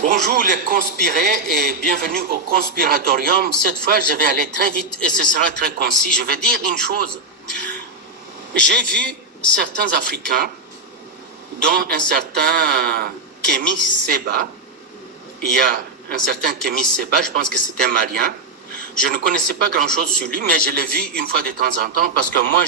Bonjour les conspirés et bienvenue au Conspiratorium. Cette fois, je vais aller très vite et ce sera très concis. Je vais dire une chose. J'ai vu certains Africains, dont un certain Kémy Séba. Il y a un certain Kémy Séba, je pense que c'était un Malien. Je ne connaissais pas grand-chose sur lui, mais je l'ai vu une fois de temps en temps parce que moi,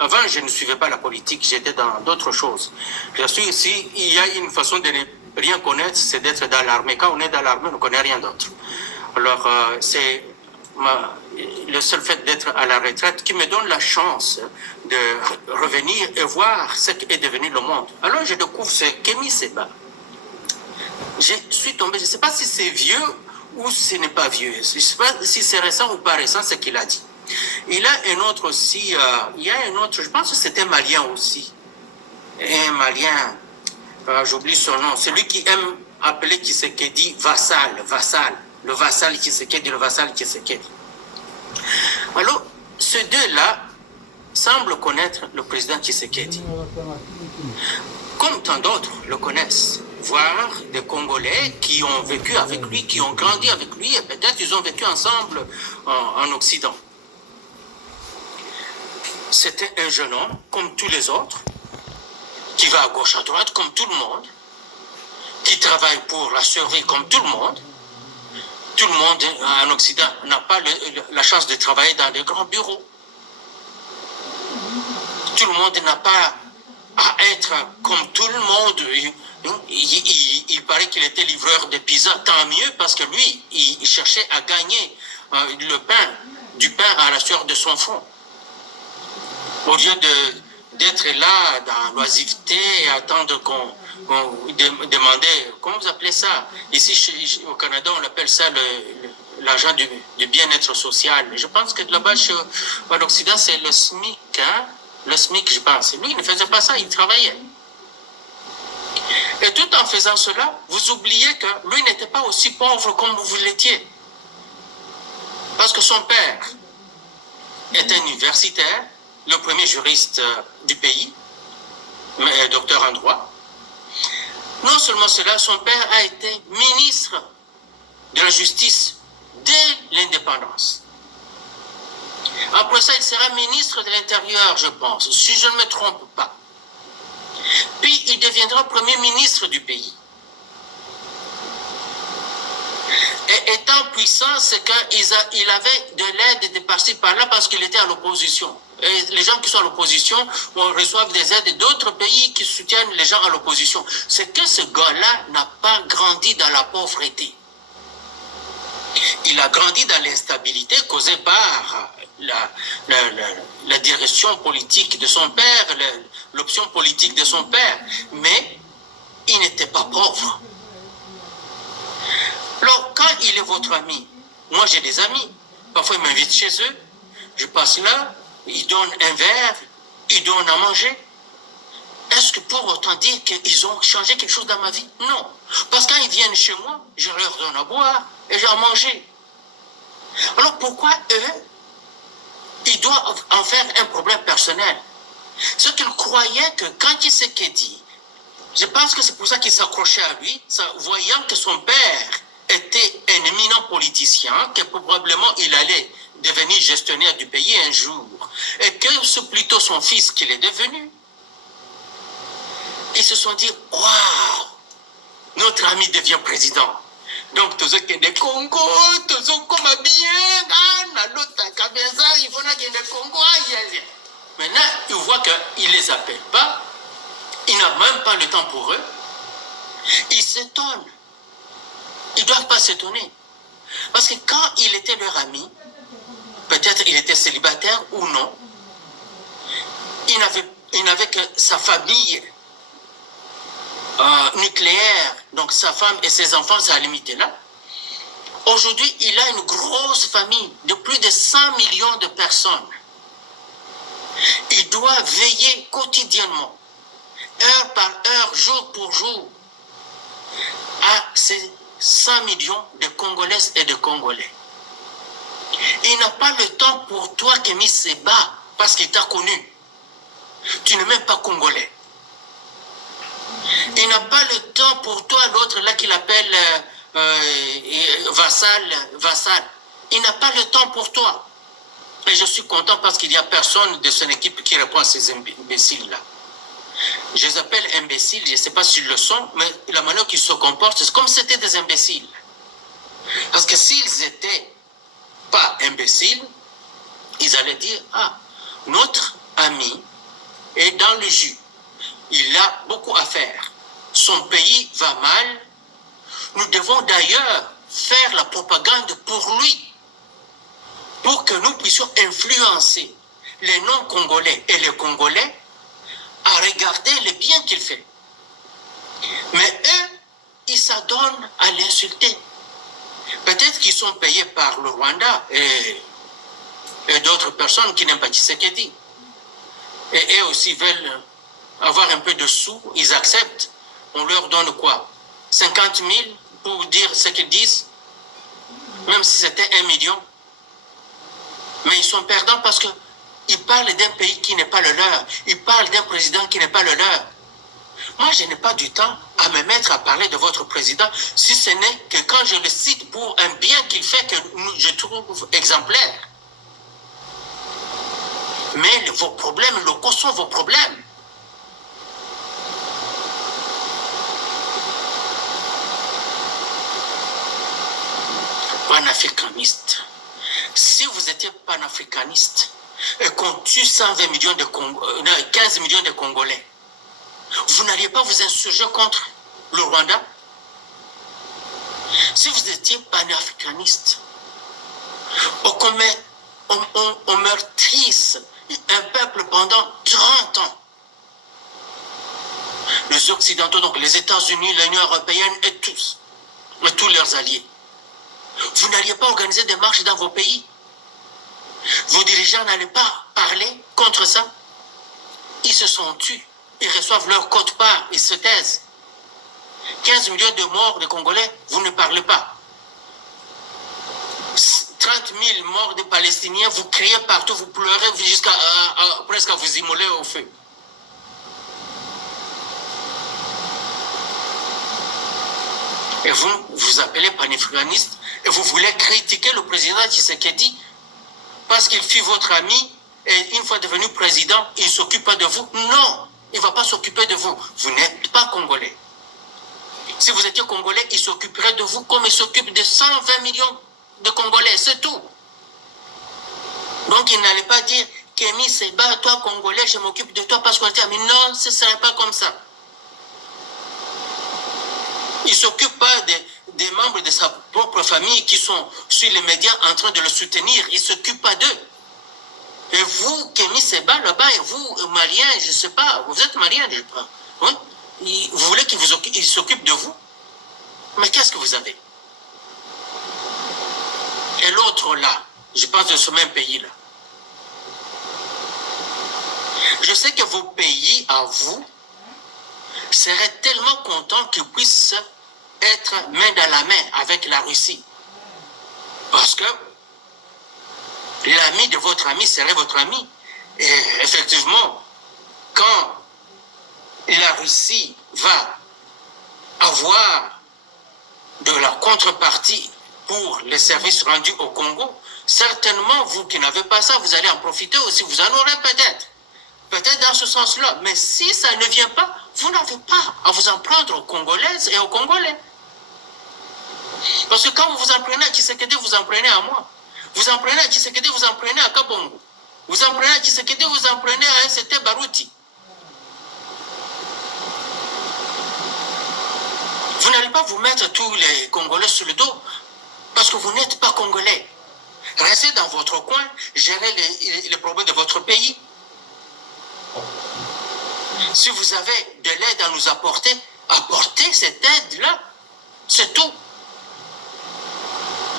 avant, je ne suivais pas la politique, j'étais dans d'autres choses. Bien sûr, s'il y a une façon de ne rien connaître, c'est d'être dans l'armée. Quand on est dans l'armée, on ne connaît rien d'autre. Alors, c'est le seul fait d'être à la retraite qui me donne la chance de revenir et voir ce qu'est devenu le monde. Alors, je découvre ce Kémy Séba. Je suis tombé, je ne sais pas si c'est vieux ou ce n'est pas vieux. Je ne sais pas si c'est récent ou pas récent ce qu'il a dit. Il a un autre aussi, il y a un autre, je pense que c'était un Malien aussi. Un Malien, j'oublie son nom, celui qui aime appeler Tshisekedi vassal, le vassal Tshisekedi, le vassal Tshisekedi. Alors, ces deux-là semblent connaître le président Tshisekedi. Comme tant d'autres le connaissent, voire des Congolais qui ont vécu avec lui, qui ont grandi avec lui, et peut-être ils ont vécu ensemble en Occident. C'était un jeune homme, comme tous les autres, qui va à gauche, à droite, comme tout le monde, qui travaille pour la survie, comme tout le monde. Tout le monde en Occident n'a pas la chance de travailler dans des grands bureaux. Tout le monde n'a pas à être comme tout le monde. Il paraît qu'il était livreur de pizza, tant mieux, parce que lui, il cherchait à gagner du pain à la sueur de son front. Au lieu d'être là dans l'oisiveté et attendre qu'on demander, comment vous appelez ça? Ici, au Canada, on appelle ça l'argent du bien-être social. Je pense que là-bas, en Occident, c'est le SMIC, hein? Le SMIC, je pense. Lui, il ne faisait pas ça, il travaillait. Et tout en faisant cela, vous oubliez que lui n'était pas aussi pauvre comme vous l'étiez. Parce que son père était universitaire, le premier juriste du pays, docteur en droit. Non seulement cela, son père a été ministre de la justice dès l'indépendance. Après ça, il sera ministre de l'Intérieur, je pense, si je ne me trompe pas. Puis, il deviendra premier ministre du pays. Et étant puissant, c'est qu'il avait de l'aide de par-ci par-là parce qu'il était à l'opposition. Et les gens qui sont à l'opposition reçoivent des aides d'autres pays qui soutiennent les gens à l'opposition. C'est que ce gars-là n'a pas grandi dans la pauvreté. Il a grandi dans l'instabilité causée par la direction politique de son père, l'option politique de son père. Mais il n'était pas pauvre. Alors, quand il est votre ami, moi j'ai des amis, parfois ils m'invitent chez eux, je passe là, ils donnent un verre, ils donnent à manger. Est-ce que pour autant dire qu'ils ont changé quelque chose dans ma vie? Non. Parce que quand ils viennent chez moi, je leur donne à boire et j'ai à manger. Alors pourquoi eux, ils doivent en faire un problème personnel? Ce qu'ils croyaient que quand il s'est dit, je pense que c'est pour ça qu'il s'accrochait à lui, voyant que son père était un éminent politicien, que probablement il allait devenir gestionnaire du pays un jour, et que c'est plutôt son fils qu'il est devenu. Ils se sont dit, waouh, notre ami devient président. Donc, tous ceux qui sont des Congo, tous ceux qui sont bien, il faut qu'il y ait des Congo. Maintenant, ils voient qu'il ne les appelle pas, il n'a même pas le temps pour eux. Ils s'étonnent. Ils ne doivent pas s'étonner. Parce que quand il était leur ami, peut-être il était célibataire ou non, il n'avait que sa famille nucléaire, donc sa femme et ses enfants, ça a limité là. Aujourd'hui, il a une grosse famille de plus de 100 millions de personnes. Il doit veiller quotidiennement, heure par heure, jour pour jour, à ces 100 millions de Congolaises et de Congolais. Il n'a pas le temps pour toi, Kémy Séba, parce qu'il t'a connu. Tu n'es même pas Congolais. Il n'a pas le temps pour toi, l'autre là qu'il appelle vassal. Il n'a pas le temps pour toi. Et je suis content parce qu'il n'y a personne de son équipe qui répond à ces imbéciles-là. Je les appelle imbéciles, je ne sais pas s'ils le sont, mais la manière qu'ils se comportent, c'est comme si c'était des imbéciles. Parce que s'ils n'étaient pas imbéciles, ils allaient dire, ah, notre ami est dans le jus. Il a beaucoup à faire. Son pays va mal. Nous devons d'ailleurs faire la propagande pour lui, pour que nous puissions influencer les non-congolais et les Congolais à regarder le bien qu'il fait. Mais eux, ils s'adonnent à l'insulter. Peut-être qu'ils sont payés par le Rwanda et d'autres personnes qui n'aiment pas Tshisekedi. Et eux aussi veulent avoir un peu de sous, ils acceptent. On leur donne quoi? 50 000 pour dire ce qu'ils disent? Même si c'était 1 million. Mais ils sont perdants parce qu'ils parlent d'un pays qui n'est pas le leur. Ils parlent d'un président qui n'est pas le leur. Moi, je n'ai pas du temps à me mettre à parler de votre président, si ce n'est que quand je le cite pour un bien qu'il fait que je trouve exemplaire. Mais vos problèmes locaux sont vos problèmes. Panafricaniste. Si vous étiez panafricaniste et qu'on tue 120 millions de 15 millions de Congolais, vous n'alliez pas vous insurger contre le Rwanda? Si vous étiez panafricaniste, on meurtrisse un peuple pendant 30 ans. Les Occidentaux, donc les États-Unis, l'Union européenne et tous leurs alliés. Vous n'alliez pas organiser des marches dans vos pays? Vos dirigeants n'allaient pas parler contre ça? Ils se sont tus. Ils reçoivent leur quote-part, ils se taisent. 15 millions de morts de Congolais, vous ne parlez pas. 30 000 morts de Palestiniens, vous criez partout, vous pleurez jusqu'à presque à vous immoler au feu. Et vous appelez panafricaniste et vous voulez critiquer le président Tshisekedi parce qu'il fut votre ami et une fois devenu président, il ne s'occupe pas de vous? Non, il ne va pas s'occuper de vous. Vous n'êtes pas Congolais. Si vous étiez Congolais, il s'occuperait de vous comme il s'occupe de 120 millions de Congolais, c'est tout. Donc il n'allait pas dire, Kémy Seba, toi Congolais, je m'occupe de toi parce qu'on était amis. Non, ce ne serait pas comme ça. Il ne s'occupe pas des membres de sa propre famille qui sont sur les médias en train de le soutenir. Il ne s'occupe pas d'eux. Et vous, Kémy Seba, là-bas, et vous, Maliens, je ne sais pas, vous êtes Maliens, je crois. Oui? Vous voulez qu'il s'occupe de vous? Mais qu'est-ce que vous avez? Et l'autre là, je pense de ce même pays-là. Je sais que vos pays, à vous, seraient tellement contents qu'ils puissent être main dans la main avec la Russie. Parce que l'ami de votre ami serait votre ami. Et effectivement, quand la Russie va avoir de la contrepartie pour les services rendus au Congo, certainement, vous qui n'avez pas ça, vous allez en profiter aussi. Vous en aurez peut-être. Peut-être dans ce sens-là. Mais si ça ne vient pas, vous n'avez pas à vous en prendre aux Congolaises et aux Congolais. Parce que quand vous vous en prenez à Tshisekedi, vous en prenez à moi. Vous en prenez à Tshisekedi, vous en prenez à Kabongo. Vous en prenez à Tshisekedi, vous en prenez à ST Barouti. Vous n'allez pas vous mettre tous les Congolais sur le dos parce que vous n'êtes pas Congolais. Restez dans votre coin, gérez les problèmes de votre pays. Si vous avez de l'aide à nous apporter, apportez cette aide-là. C'est tout.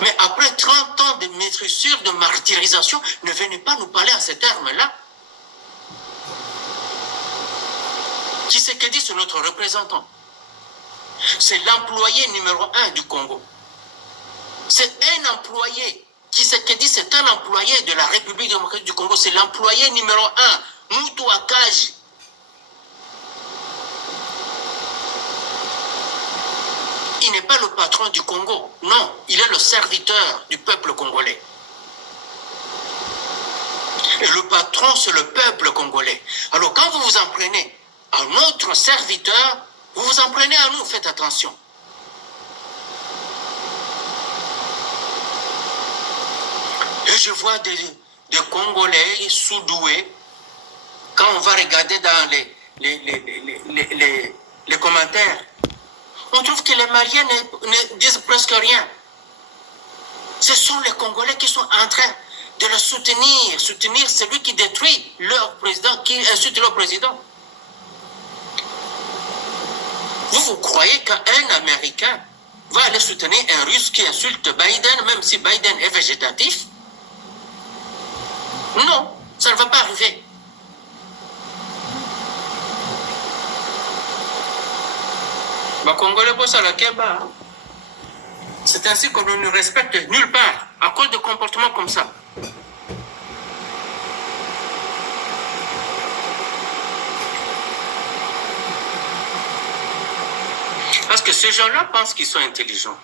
Mais après 30 ans de maîtrisure, de martyrisation, ne venez pas nous parler en ces termes-là. Tshisekedi, c'est notre représentant. C'est l'employé numéro 1 du Congo. C'est un employé. Tshisekedi, c'est un employé de la République démocratique du Congo. C'est l'employé numéro 1. Moutou Akaji. il n'est pas le patron du Congo. Non, il est le serviteur du peuple congolais. Et le patron, c'est le peuple congolais. Alors quand vous vous en prenez à notre serviteur, vous vous en prenez à nous, faites attention. Et je vois des Congolais sous-doués, quand on va regarder dans les commentaires, on trouve que les Maliens ne disent presque rien. Ce sont les Congolais qui sont en train de le soutenir celui qui détruit leur président, qui insulte leur président. Vous croyez qu'un Américain va aller soutenir un Russe qui insulte Biden, même si Biden est végétatif? Non, ça ne va pas arriver. C'est ainsi qu'on ne nous respecte nulle part, à cause de comportements comme ça. Parce que ces gens-là pensent qu'ils sont intelligents.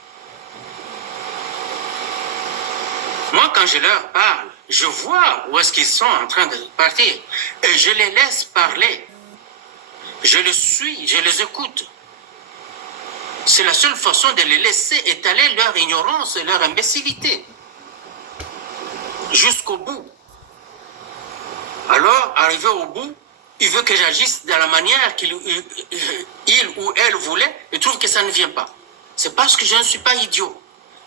Moi, quand je leur parle, je vois où est-ce qu'ils sont en train de partir. Et je les laisse parler. Je les suis, je les écoute. C'est la seule façon de les laisser étaler leur ignorance et leur imbécilité. Jusqu'au bout. Alors, arrivé au bout, il veut que j'agisse de la manière qu'il ou elle voulait, et trouve que ça ne vient pas. C'est parce que je ne suis pas idiot.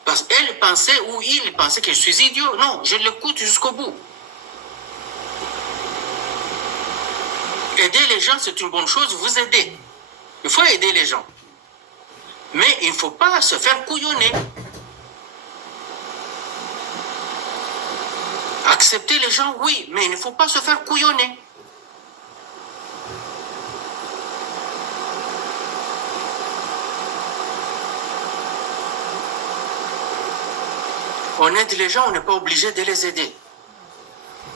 Parce qu'elle pensait ou il pensait que je suis idiot. Non, je l'écoute jusqu'au bout. Aider les gens, c'est une bonne chose, vous aidez. Il faut aider les gens. Mais il ne faut pas se faire couillonner. Accepter les gens, oui, mais il ne faut pas se faire couillonner. On aide les gens, on n'est pas obligé de les aider.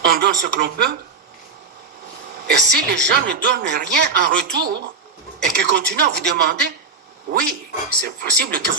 On donne ce que l'on peut. Et si les gens ne donnent rien en retour et qu'ils continuent à vous demander, oui, c'est possible que vous